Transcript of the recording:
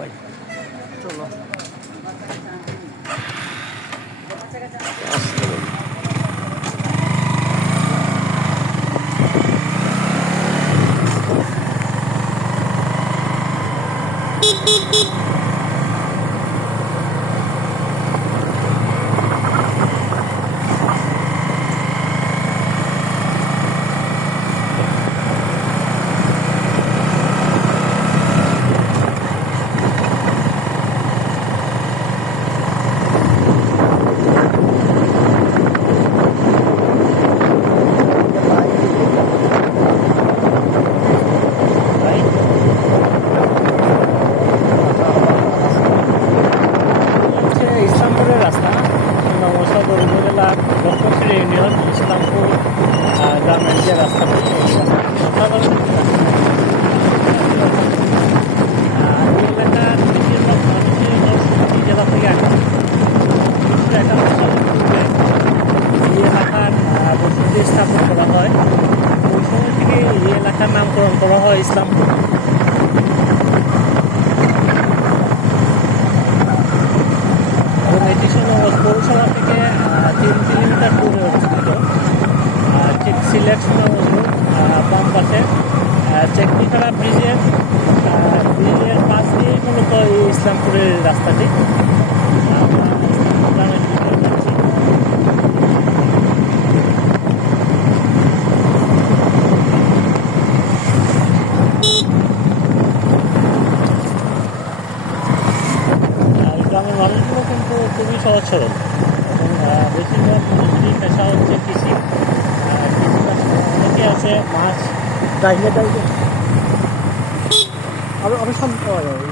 ぱりそのあすごい。Beep, beep, beep. রাস্তা নমসাদর উপজেলা দক্ষিণ ইউনিয়ন ইসলামপুর গ্রামের যে রাস্তা জেলা স্থাপন করা হয়। ওই সময় থেকে এই এলাকার নামকরণ করা হয় ইসলামপুর। এটি পৌরসভা থেকে তিন কিলোমিটার দূরে অবস্থিত। ঠিক সিলেট রোড বাম পাশে। চেকনিপাড়া ব্রিজের ব্রিজের পাশ দিয়েই মূলত এই ইসলামপুরের রাস্তাটি। গ্রামের মানুষগুলো কিন্তু খুবই সহজ সরল এবং বেশিরভাগ মানুষেরই পেশা হচ্ছে কৃষি। অনেকে আছে, মাছ। ডাইলে ডাইলে। আরও অনেক সামনে পাওয়া যাবে।